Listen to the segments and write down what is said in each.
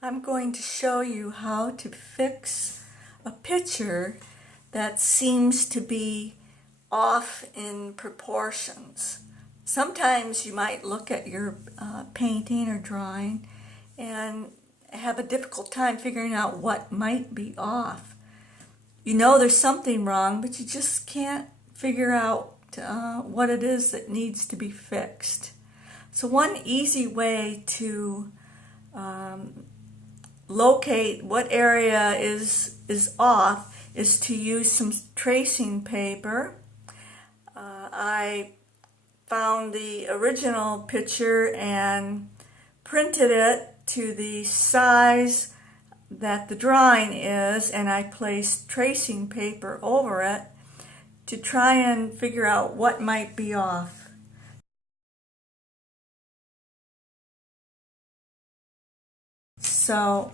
I'm going to show you how to fix a picture that seems to be off in proportions. Sometimes you might look at your painting or drawing and have a difficult time figuring out what might be off. You know there's something wrong, but you just can't figure out what it is that needs to be fixed. So one easy way to locate what area is off is to use some tracing paper. I found the original picture and printed it to the size that the drawing is, and I placed tracing paper over it to try and figure out what might be off. So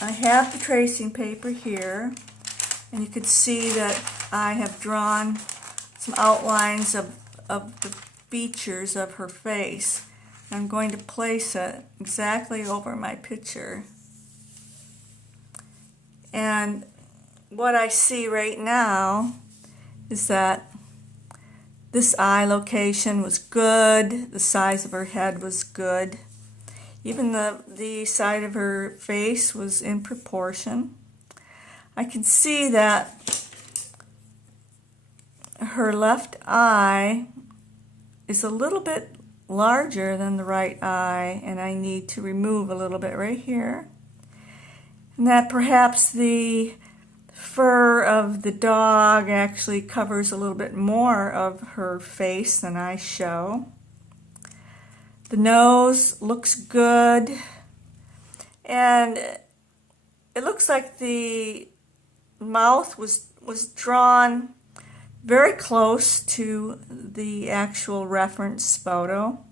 I have the tracing paper here, and you can see that I have drawn some outlines of the features of her face. I'm going to place it exactly over my picture. And what I see right now is that this eye location was good, the size of her head was good. Even the side of her face was in proportion. I can see that her left eye is a little bit larger than the right eye, and I need to remove a little bit right here. And that perhaps the fur of the dog actually covers a little bit more of her face than I show. The nose looks good, and it looks like the mouth was drawn very close to the actual reference photo,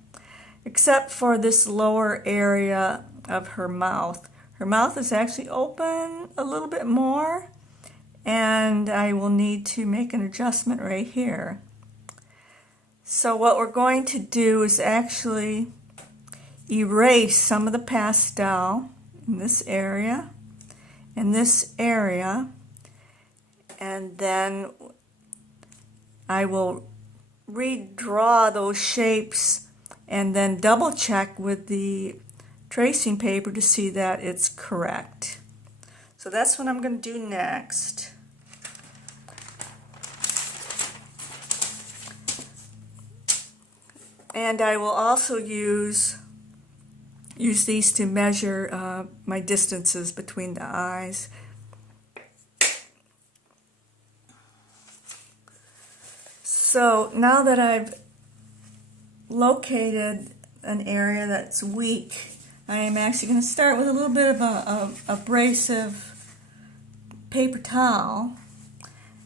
except for this lower area of her mouth. Her mouth is actually open a little bit more, and I will need to make an adjustment right here. So what we're going to do is actually erase some of the pastel in this area and this area, and then I will redraw those shapes and then double check with the tracing paper to see that it's correct. So that's what I'm going to do next. And I will also use these to measure my distances between the eyes. So now that I've located an area that's weak, I am actually going to start with a little bit of a abrasive paper towel,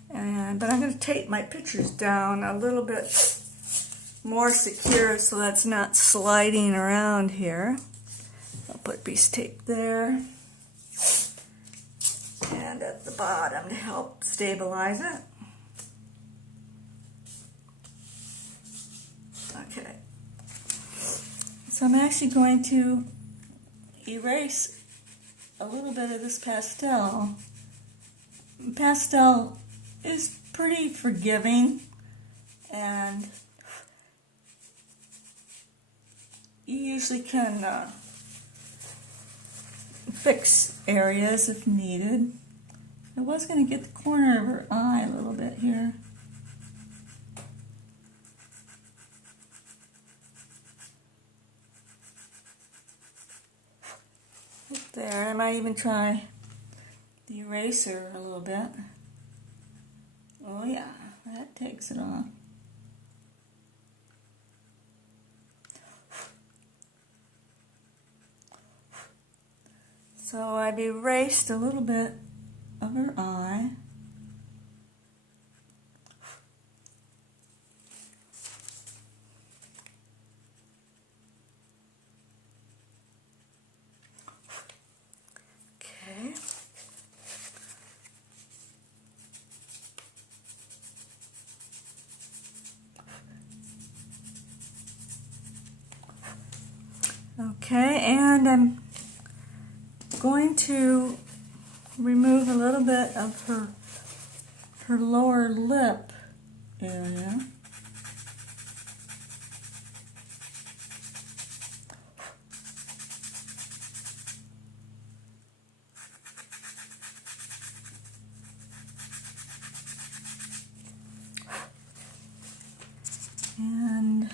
but I'm going to tape my pictures down a little bit more secure so that's not sliding around here. I'll put a piece of tape there and at the bottom to help stabilize it. Okay, so I'm actually going to erase a little bit of this pastel. Pastel is pretty forgiving, and you usually can fix areas if needed. I was going to get the corner of her eye a little bit here. Right there. I might even try the eraser a little bit. Oh yeah, that takes it off. So I've erased a little bit of her eye. Okay. Okay, and I'm going to remove a little bit of her lower lip area. And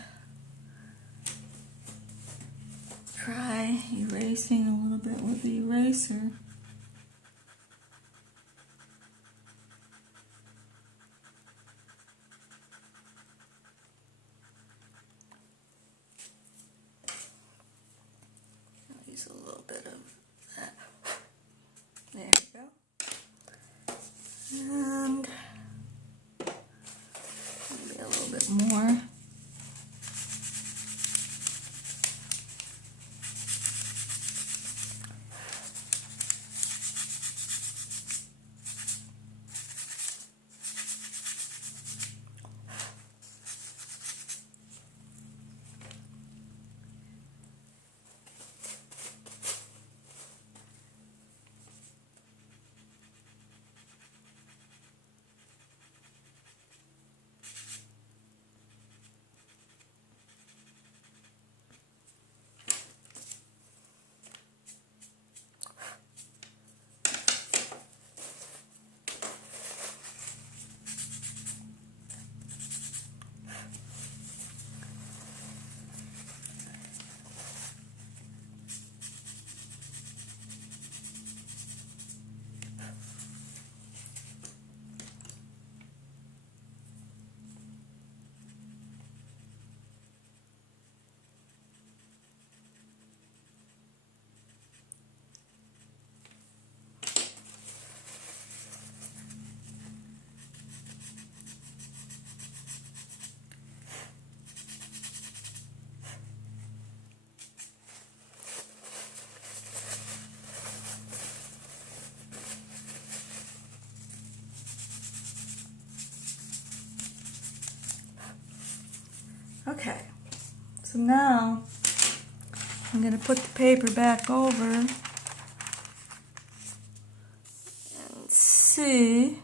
try erasing a little bit with the eraser. I'll use a little bit of that. There we go. And maybe a little bit more. Okay, so now I'm going to put the paper back over and see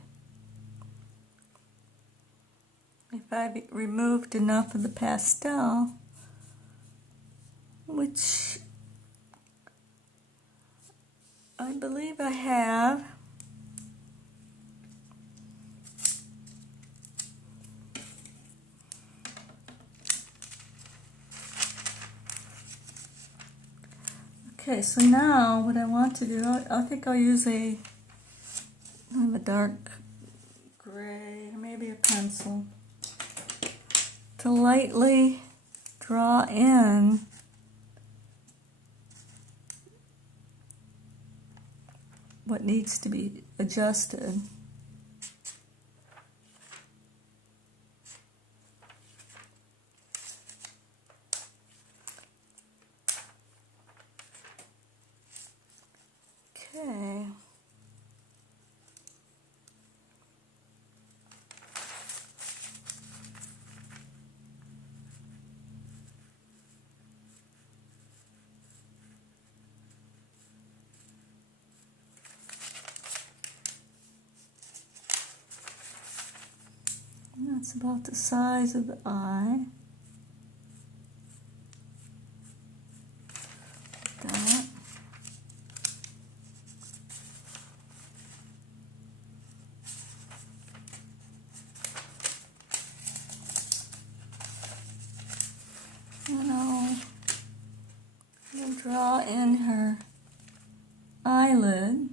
if I've removed enough of the pastel, which I believe I have. Okay, so now what I want to do, I think I'll use a dark gray, or maybe a pencil, to lightly draw in what needs to be adjusted. Okay. And that's about the size of the eye. Like that. And I'll draw in her eyelid.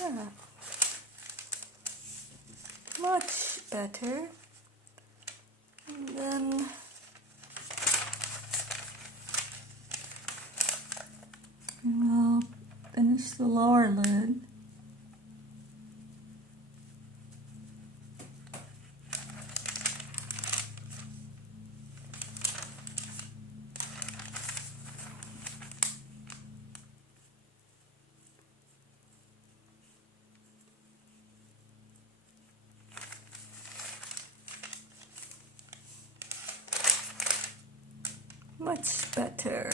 Yeah. Much better. And then we'll finish the lower lid. Much better.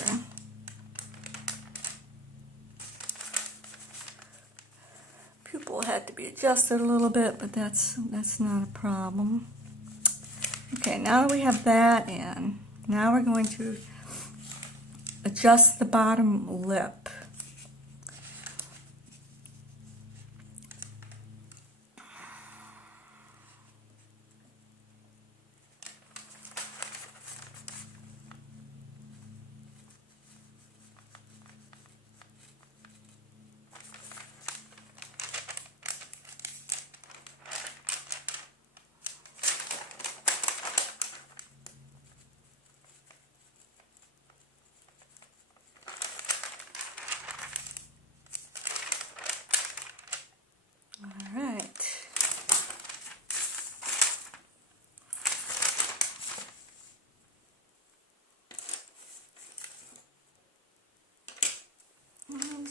Pupil had to be adjusted a little bit, but that's not a problem. Okay, now that we have that in, now we're going to adjust the bottom lip.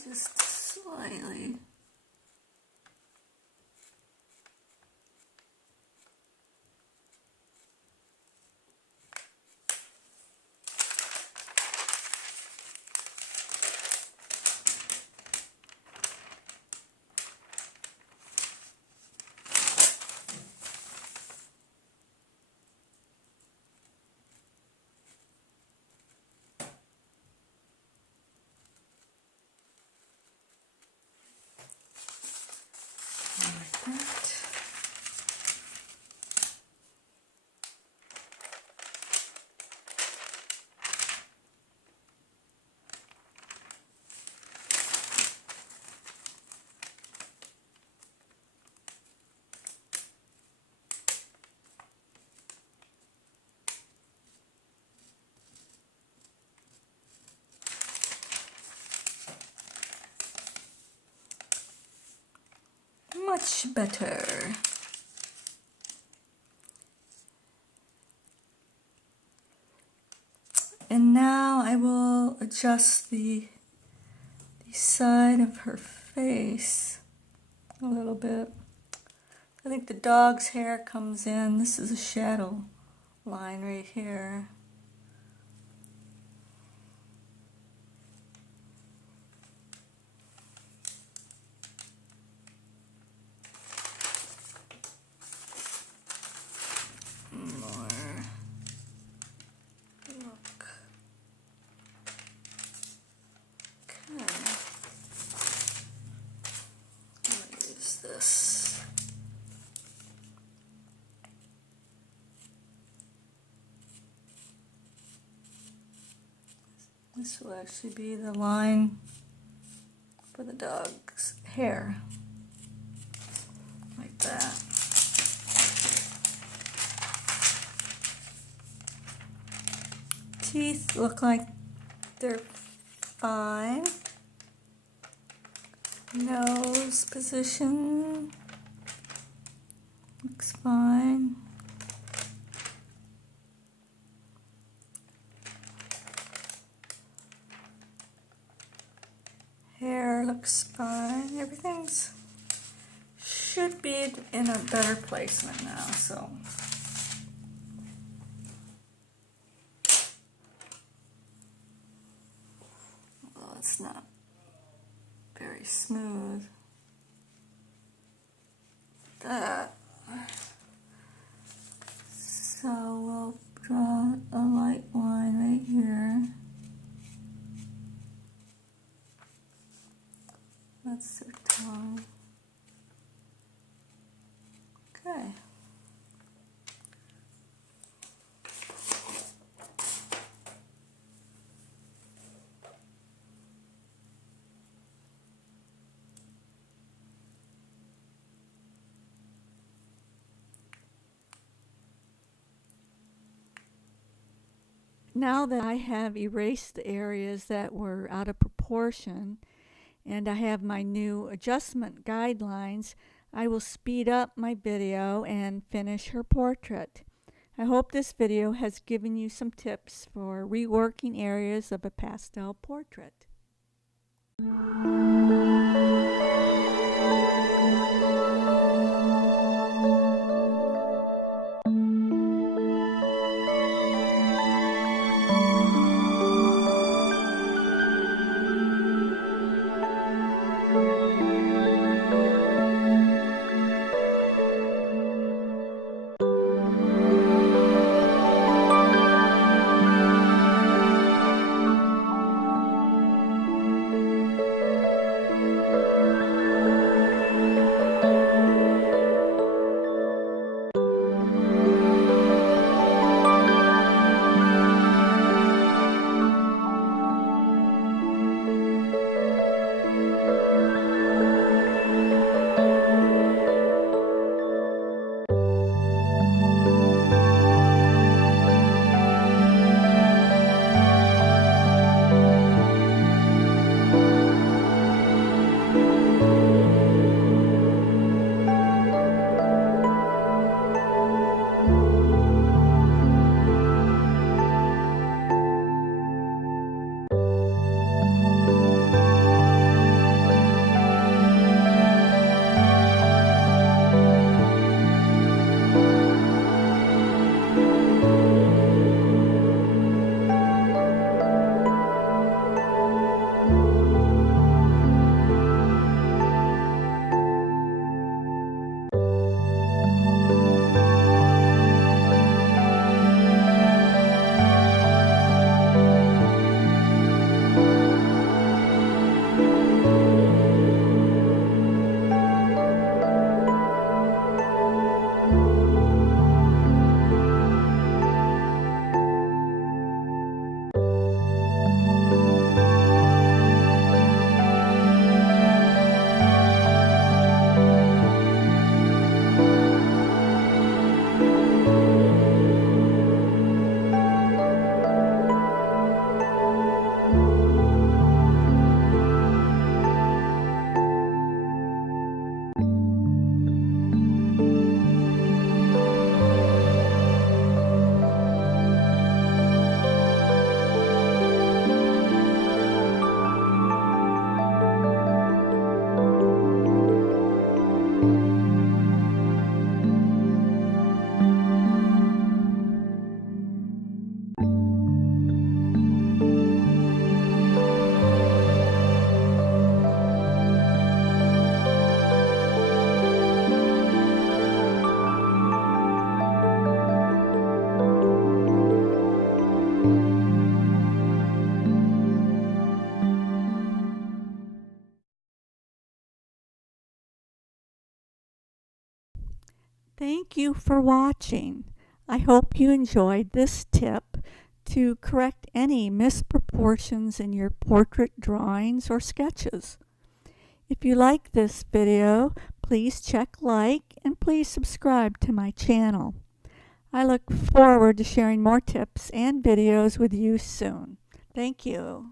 Just slightly. Much better. And now I will adjust the side of her face a little bit. I think the dog's hair comes in. This is a shadow line right here. This will actually be the line for the dog's hair, like that. Teeth look like they're fine. Nose position looks fine. Hair looks fine. Everything's should be in a better placement now, so. Well, it's not very smooth. That. So we'll draw a light line right here. That's their tongue. Okay. Now that I have erased the areas that were out of proportion and I have my new adjustment guidelines, I will speed up my video and finish her portrait. I hope this video has given you some tips for reworking areas of a pastel portrait. Thank you for watching. I hope you enjoyed this tip to correct any misproportions in your portrait drawings or sketches. If you like this video, please check like and please subscribe to my channel. I look forward to sharing more tips and videos with you soon. Thank you.